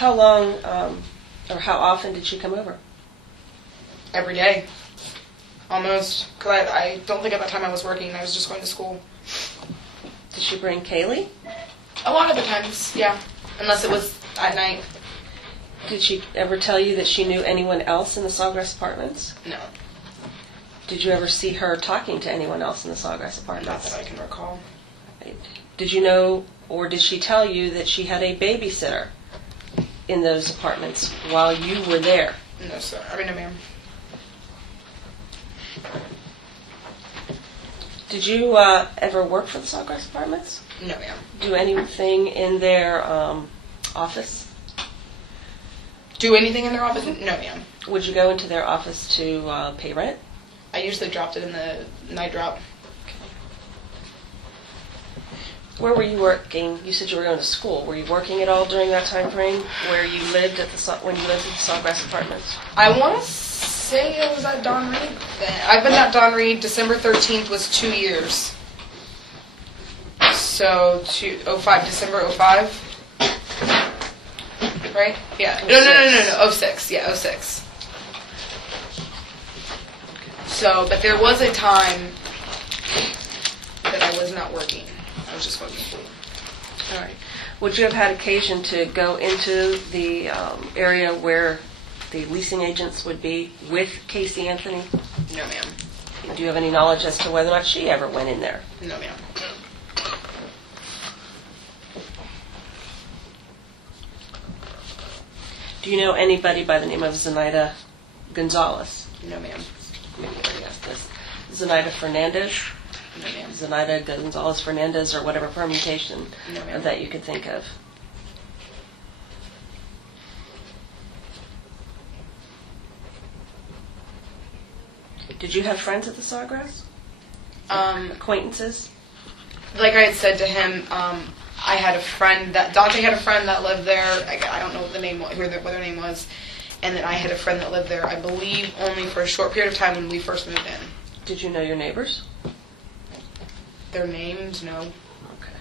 How long or how often did she come over? Every day. Almost. Because I don't think at that time I was working. I was just going to school. Did she bring Kaylee? A lot of the times, yeah. Unless it was at night. Did she ever tell you that she knew anyone else in the Sawgrass Apartments? No. Did you ever see her talking to anyone else in the Sawgrass Apartments? Not that I can recall. Did you know, or did she tell you that she had a babysitter in those apartments while you were there? No, sir. No, ma'am. Did you ever work for the Sawgrass Apartments? No, ma'am. Do anything in their office? Do anything in their office? No, ma'am. Would you go into their office to pay rent? I usually dropped it in the night drop. Where were you working? You said you were going to school. Were you working at all during that time frame where you lived when you lived at the Sawgrass Apartments? I want to say it was at Don Reed. I've been at Don Reed. December 13th was 2 years. So, December 05. Right? Yeah. No. 06. Yeah, 06. So, but there was a time that I was not working. I was just going to school. All right. Would you have had occasion to go into the area where the leasing agents would be with Casey Anthony? No, ma'am. Do you have any knowledge as to whether or not she ever went in there? No, ma'am. Do you know anybody by the name of Zenaida Gonzalez? No, ma'am. Maybe I already asked this. Zenaida Fernandez? No, ma'am. Zenaida Gonzalez Fernandez, or whatever permutation that you could think of. Did you have friends at the Sawgrass? Acquaintances? Like I had said to him, I had a friend Dante had a friend that lived there. I don't know what their name was, and then I had a friend that lived there. I believe only for a short period of time when we first moved in. Did you know your neighbors? Their names, no. Okay.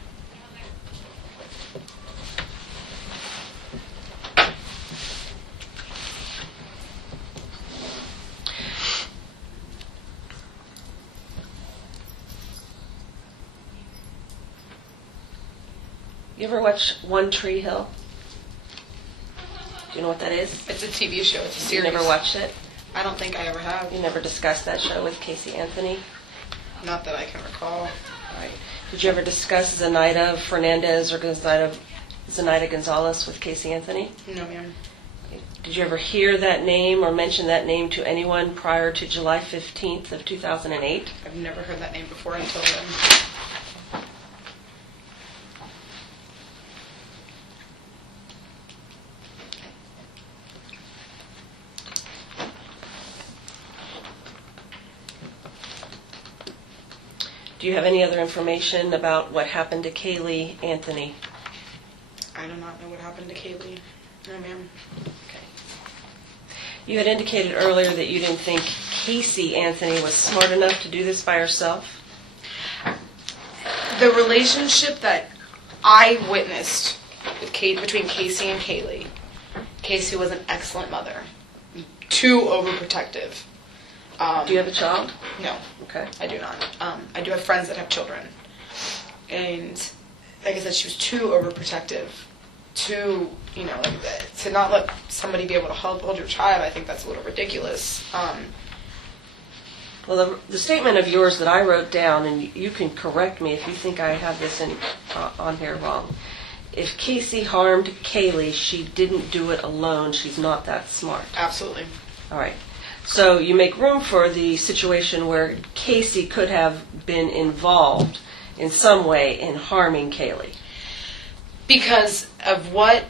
You ever watch One Tree Hill? Do you know what that is? It's a TV show. It's a series. You never watched it? I don't think I ever have. You never discussed that show with Casey Anthony? Not that I can recall. All right. Did you ever discuss Zenaida Fernandez or Zenaida Gonzalez with Casey Anthony? No, ma'am. Did you ever hear that name or mention that name to anyone prior to July 15th of 2008? I've never heard that name before until then. Do you have any other information about what happened to Kaylee Anthony? I do not know what happened to Kaylee. No, ma'am. Okay. You had indicated earlier that you didn't think Casey Anthony was smart enough to do this by herself. The relationship that I witnessed between Casey and Kaylee, Casey was an excellent mother. Too overprotective. Do you have a child? No. Okay. I do not. I do have friends that have children. And like I said, she was too overprotective. To not let somebody be able to hold your child, I think that's a little ridiculous. Well, the statement of yours that I wrote down, and you can correct me if you think I have this on here wrong. If Casey harmed Kaylee, she didn't do it alone. She's not that smart. Absolutely. All right. So you make room for the situation where Casey could have been involved in some way in harming Kaylee. Because of what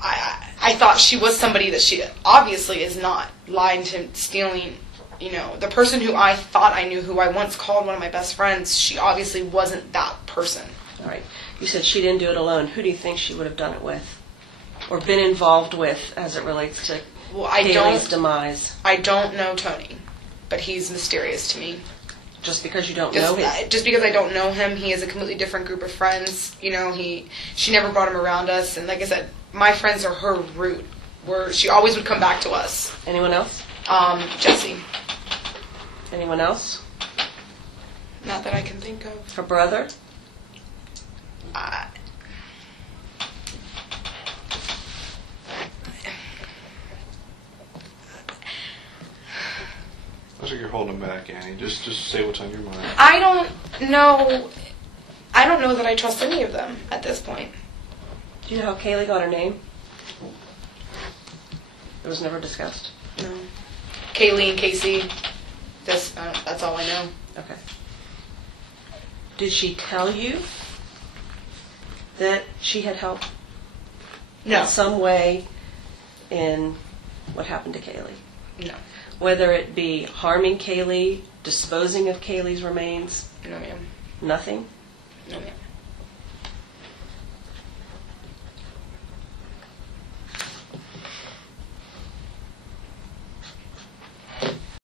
I thought she was somebody that she obviously is not. Lying to stealing, the person who I thought I knew, who I once called one of my best friends, she obviously wasn't that person. All right. You said she didn't do it alone. Who do you think she would have done it with? Or been involved with as it relates to Kaylee's demise? I don't know Tony, but he's mysterious to me. Just because you don't know him? Just because I don't know him, he has a completely different group of friends. You know, she never brought him around us, and like I said, my friends are her root. She always would come back to us. Anyone else? Jesse. Anyone else? Not that I can think of. Her brother? Looks like you're holding back, Annie. Just say what's on your mind. I don't know that I trust any of them at this point. Do you know how Kaylee got her name? It was never discussed. No. Kaylee and Casey. That's all I know. Okay. Did she tell you that she had helped No. in some way in what happened to Kaylee? No. Whether it be harming Kaylee, disposing of Kaylee's remains? No, ma'am. Nothing? No, ma'am.